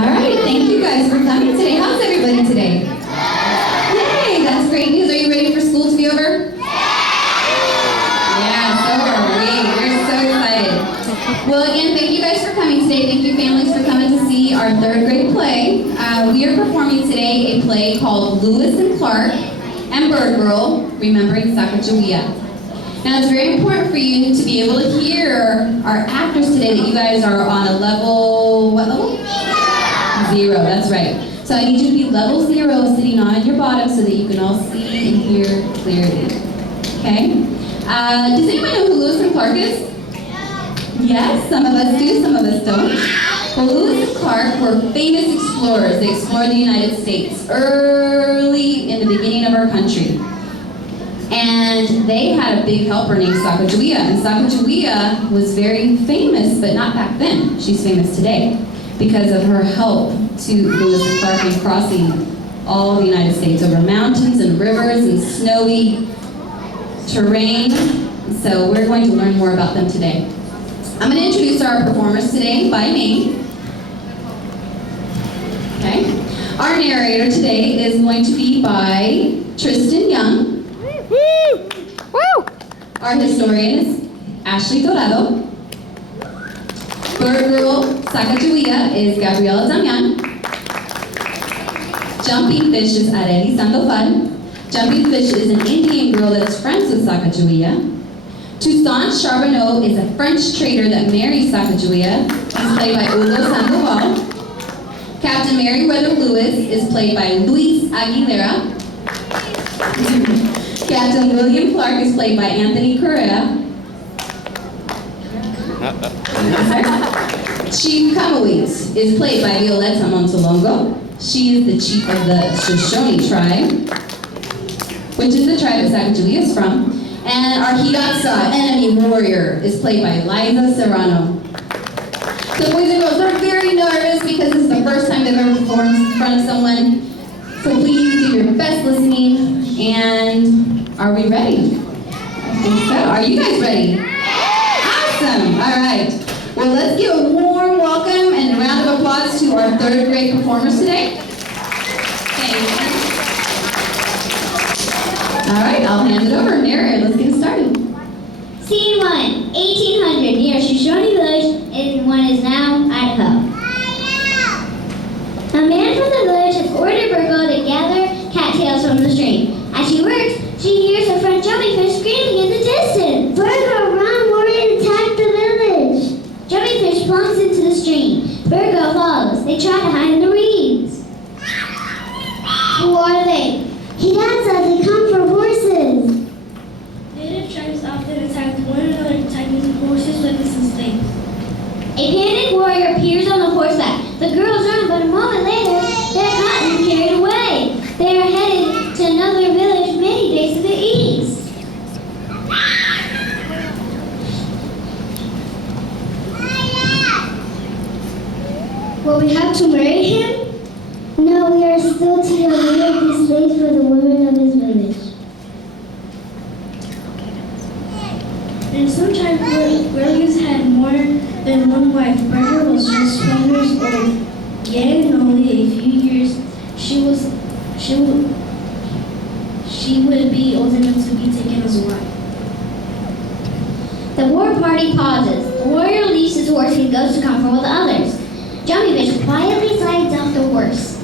right, thank you guys for coming today. How's everybody today? Yay, that's great news. Are you ready for school to be over? Yeah, so are we. We're so excited. Well, again, thank you guys for coming today. Thank you, families, for coming to see our third grade play. We are performing today a play called Lewis and Clark and Bird Girl, Remembering Sacagawea. Now, it's very important for you to be able to hear our actors today that you guys are on a level, what level? 0, that's right. So I need you to be level 0, sitting on your bottom so that you can all see and hear clearly. Okay? Does anyone know who Lewis and Clark is? Yes, some of us do, some of us don't. Well, Lewis and Clark were famous explorers. They explored the United States early in the beginning of our country. And they had a big helper named Sacagawea. And Sacagawea was very famous, but not back then. She's famous today because of her help to Lewis and Clark in crossing all the United States over mountains and rivers and snowy terrain. So we're going to learn more about them today. I'm going to introduce our performers today by name. Okay. Our narrator today is going to be by Tristan Young. Our historian is Ashley Dorado. Bird Girl Sacagawea is Gabriela Damian. Jumping Fish is Arely Sandoval. Jumping Fish is an Indian girl that's friends with Sacagawea. Toussaint Charbonneau is a French trader that marries Sacagawea. He's played by Hugo Sandoval. Captain Meriwether Lewis is played by Luis Aguilera. Captain William Clark is played by Anthony Correa. Chief Kamowit is played by Violeta Montalongo. She is the chief of the Shoshone tribe, which is the tribe that Sacagawea is from. And our Hidatsa, enemy warrior, is played by Liza Serrano. The boys and girls are very nervous because this is the first time they've ever performed in front of someone. So please do your best listening. And are we ready? I think so. Are you guys ready? Awesome. All right. Well, let's give a warm welcome and a round of applause to our third grade performers today. Thank you. All right, I'll hand it over. Narrator, let's get started. Scene 1, 1800, near Shoshone Village in what is now Idaho. A man from the village has ordered Virgo to gather cattails from the stream. As she works, she hears her friend Jumping Fish screaming in the distance. Virgo, run, warrior, attack the village. Jumping Fish plunges into the stream. Virgo follows. They try to hide in the reeds. Who are they? Hidatsa, they come for horses. Native tribes often attack one another, attacking horses, weapons, and slaves. A panicked warrior appears on the horseback. The girls run, but a moment later, they're caught and carried away. They are headed to another village many days to the east. Will we have to marry him? No, we are still to be slaves for the women of his village. In some tribes, warriors had more than one wife. Virgo was just 12 years old. Yet in only a few years, she would be old enough to be taken as a wife. The war party pauses. The warrior leaves his horse and goes to comfort with the others. Jumping Fish quietly slides off the horse.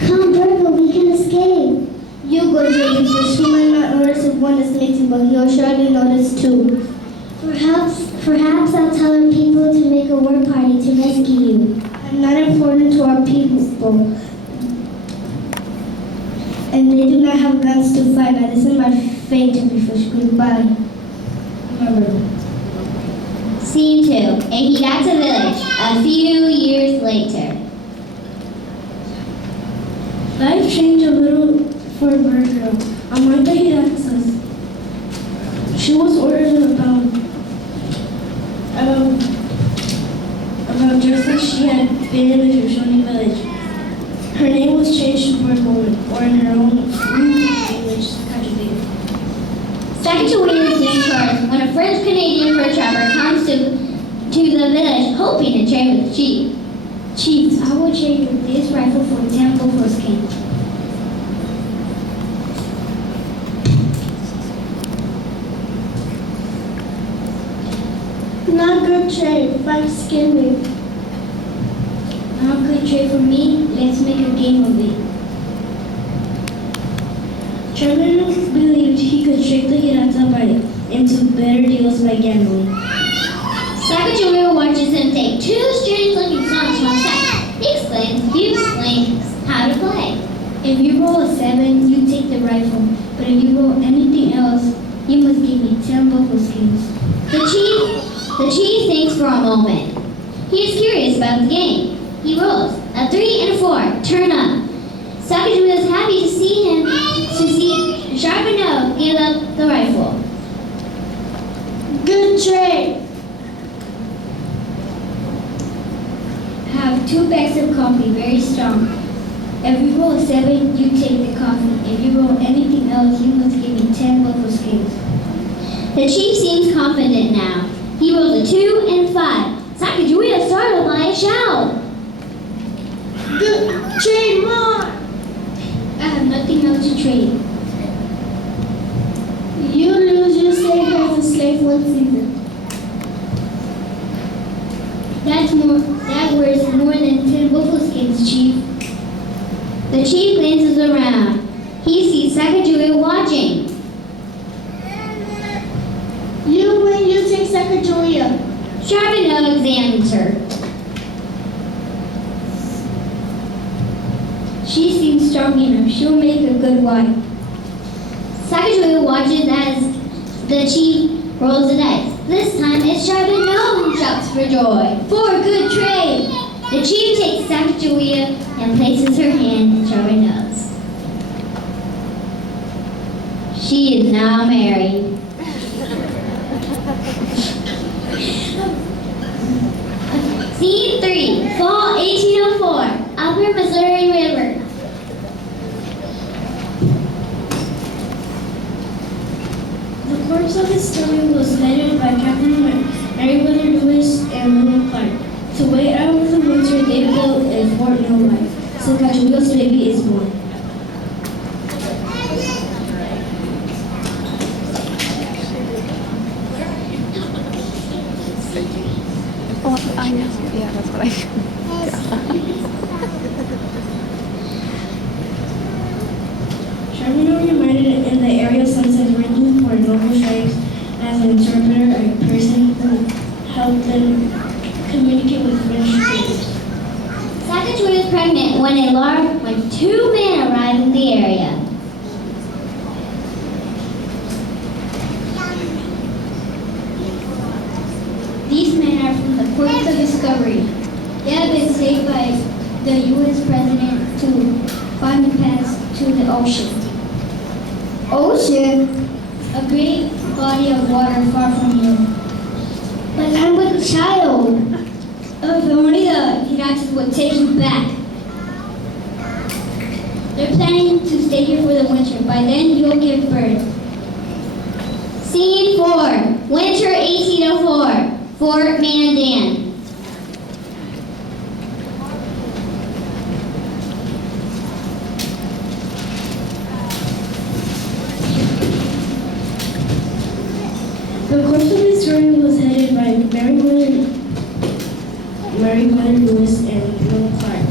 Come, Virgo, we can escape. You go, Jumping Fish. He might not notice if one is missing, but he'll surely notice too. Perhaps I'll tell our people to make a war party to rescue you. I'm not important to our people, and they do not have guns to fight. Now, this is my fate, Jumping Fish. Goodbye. Remember. Scene 2, a Hidatsa village, a few years later. Life changed a little for Virgo. Among the Hidatsas, she was ordered about just as she had been in the Shoshone village. Her name was changed to Virgo, or in her own English, Sacagawea. Sacagawea is in charge when a French-Canadian fur trapper comes to the village hoping to trade with the chief. Chief, I will trade you this rifle for 10 buffalo skins. Not good trade. 5 skin me. Not a good trade for me. Let's make a game of it. Sherman believed he could trick the Hirata into better deals by gambling. Sacagawea watches him take 2 strange-looking songs from set. He explains how to play. If you roll a 7, you take the rifle. But if you roll anything else, you must give me 10 buffalo skins. The chief thinks for a moment. He is curious about the game. He rolls a 3 and a 4. Turn up. Sacagawea is happy to see Charbonneau give up the rifle. Good trade. Have 2 bags of coffee, very strong. If you roll a 7, you take the coffee. If you roll anything else, you must give me 10 buffalo skins. The chief seems confident now. He rolls a 2 and a 5. Sacagawea is startled by a shout. Good trade more. I have nothing else to trade. You lose your stay as a slave 1 season. That worth more than 10 buffalo skins, Chief. The chief glances around. He sees Sacagawea watching. You win, you take Sacagawea. Charbonneau examines her. She seems strong enough. She'll make a good wife. Sacagawea watches as the chief rolls the dice. This time it's Charbonneau who shouts for joy. For a good trade! The chief takes Sacagawea and places her hand in Charbonneau's. She is now married. Scene 3, Fall 1804, Upper Missouri River. The corpse of his story was led by Captain Meriwether Lewis and William Clark. To wait out of the winter, they built a fort nearby. So Sacagawea's baby is born. Oh, I know. Yeah, that's what I. Charbonneau reminded in the area of Sunset working for local tribes as an interpreter, a person who helped them communicate with French traders. Sacagawea was pregnant when 2 men arrived in the area. These men are from the Port of Discovery. They have been saved by the U.S. President to find the path to the ocean. Ocean? A great body of water far from here. But I'm with a child. If only the Hiratas would take you back. They're planning to stay here for the winter. By then, you'll give birth. Scene 4, Winter 1804, Fort Mandan. The course of his story was headed by Meriwether Lewis and William Clark.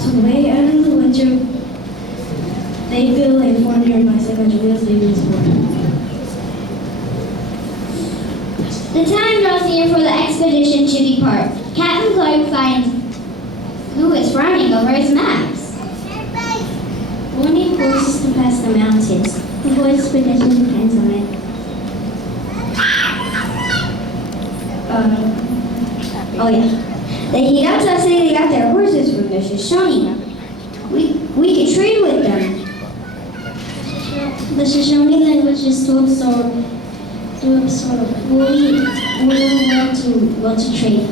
To way out in the winter, they built a fort nearby Sacagawea's baby was born. The time draws near for the expedition to depart. Captain Clark finds Lewis frowning over his maps. Only courses to pass the mountains. The whole expedition depends on it. Oh yeah. The Hirata say they got their horses from the Shoshone. We could trade with them. The Shoshone language is too absorbed. We will well to trade.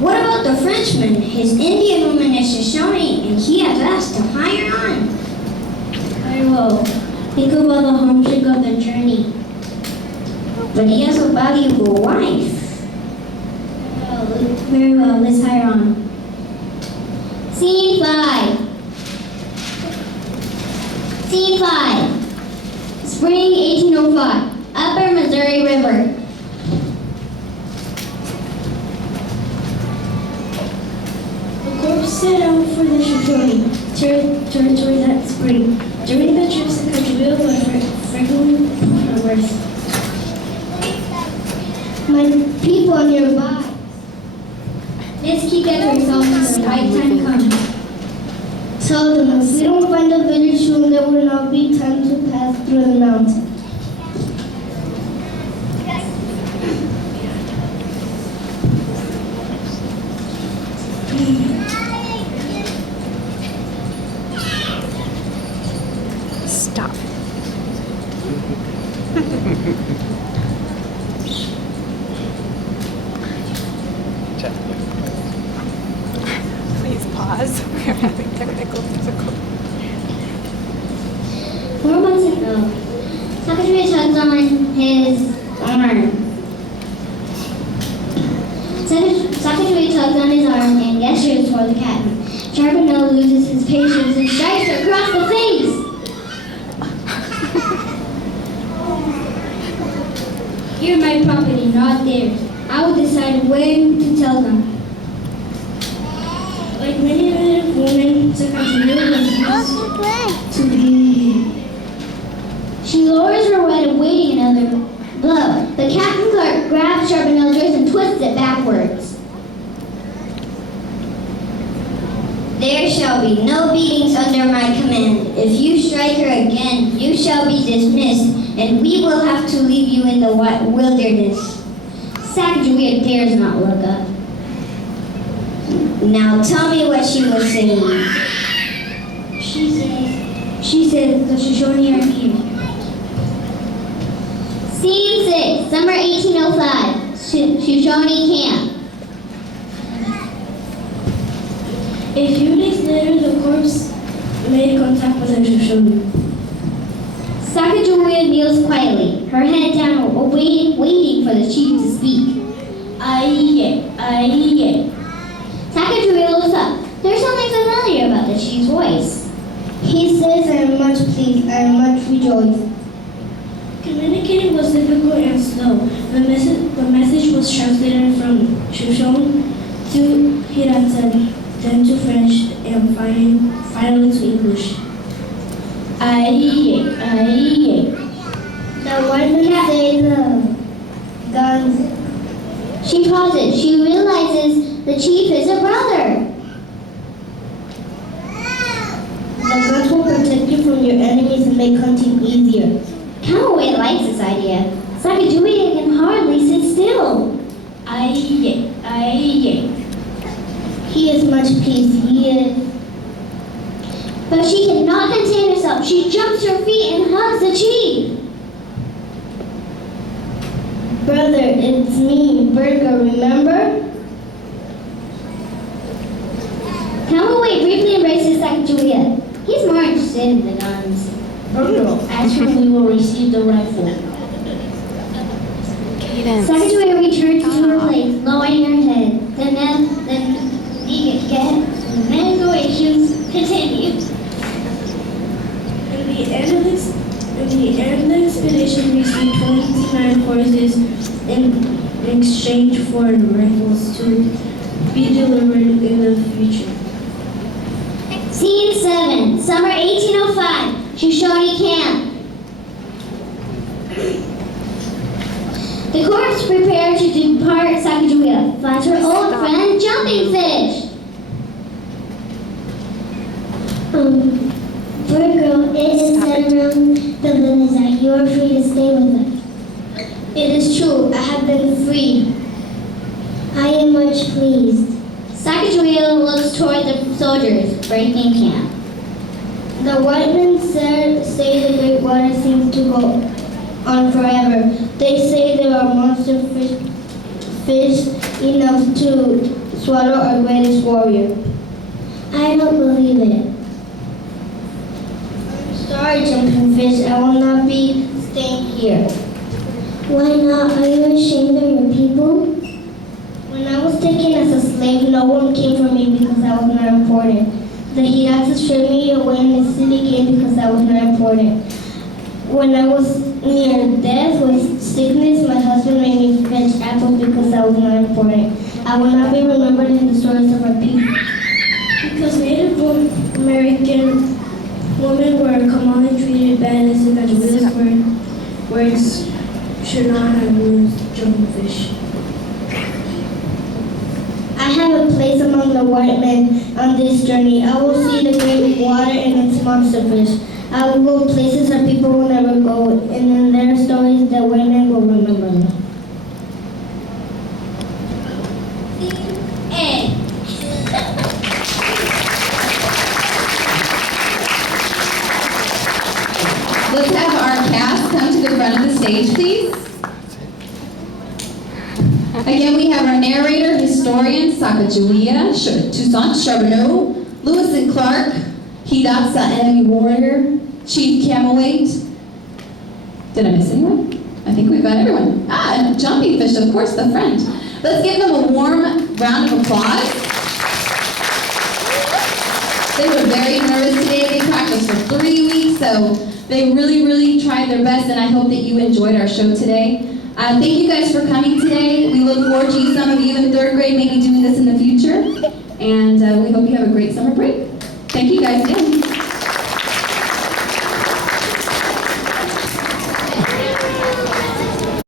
What about the Frenchman? His Indian woman is Shoshone and he has asked to hire on. Very well. Think about the hardship of the journey. But he has a valuable wife. Very well, let's hire on. Scene 5. Scene 5. Spring 1805. Upper Missouri River. The corps set out for the Shoshone territory that spring. During the trip, Sacagawea was frequently traversed. My people are nearby. Let's keep that to ourselves until the right time comes. Tell them if we don't find the village soon, there will not be time to pass through the mountain. Stop. Please pause. We are having technical difficulties. 4 months ago, Sacagawea tugged on his arm. Sacagawea tugged on his arm and gestures toward the captain. Charbonneau loses his patience and strikes her across the face. You're my property, not theirs. I will decide when to tell them. Like many other women, Sacagawea was used to be. She lowers her weapon, waiting another blow. But Captain Clark grabs Charbonneau's wrist and twists it backwards. There shall be no beatings under my command. If you strike her again, you shall be dismissed, and we will have to leave you in the wilderness. Sacagawea dares not look up. Now tell me what she was saying. She said the Shoshone are here. Scene 6, summer 1805, Shoshone camp. A few days later, the corps made contact with the Shoshone. Sacagawea kneels quietly, her head down, waiting for the chief to speak. Aye. Sacagawea looks up. There's something familiar about the chief's voice. He says, I am much pleased, I am much rejoiced. Communicating was difficult and slow. The message was translated from Shoshone to Hiratan, then to French, and finally to English. Aye. The women say the guns. She pauses. She realizes the chief is a brother. The guns will protect you from your enemies and make hunting easier. Camaway likes this idea. Sacagawea can hardly sit still. Aye. He is much pleased. He is. But she cannot contain herself. She jumps to her feet and hugs the chief. Brother, it's me, Burger, remember? Camaway briefly embraces Sacagawea. He's more interested in the guns. Burger, ask when we will receive the rifle. Cadence. Sacagawea returns to her place, lowering her head. The negotiations continue. In the end, the expedition received 29 horses in exchange for rifles to be delivered in the future. Scene 7, summer 1805, Shoshone camp. The corps prepare to depart. Sacagawea finds her old friend Jumping Fish. Virgo, it is said around the village that you are free to stay with us. It is true, I have been free. I am much pleased. Sacagawea looks toward the soldiers breaking camp. The white men say the great water seems to go on forever. They say there are monster fish enough to swallow our greatest warrior. I don't believe it. I'm sorry, Jumping Fish. I will not be staying here. Why not? Are you ashamed of your people? When I was taken as a slave, no one came for me because I was not important. The Hirata stripped me away and the city came because I was not important. When I was near death with sickness, my husband made me fetch apples because I was not important. I will not be remembered in the stories of our people. Because Native American women were commonly treated bad as if words should not have used jellyfish. I have a place among the white men on this journey. I will see the great water and its monster fish. I will go places that people will never go, and in their stories the white men will remember me. Let's have our cast come to the front of the stage, please. Again, we have our narrator, historian, Sacagawea, Toussaint Charbonneau, Lewis and Clark, Hidatsa Enemy Warrior, Chief Camelweight. Did I miss anyone? I think we've got everyone. And Jumping Fish, of course, the friend. Let's give them a warm round of applause. They were very nervous today. They practiced for 3 weeks, so they really tried their best, and I hope that you enjoyed our show today. Thank you guys for coming today. We look forward to some of you in 3rd grade maybe doing this in the future, and we hope you have a great summer break. Thank you guys again.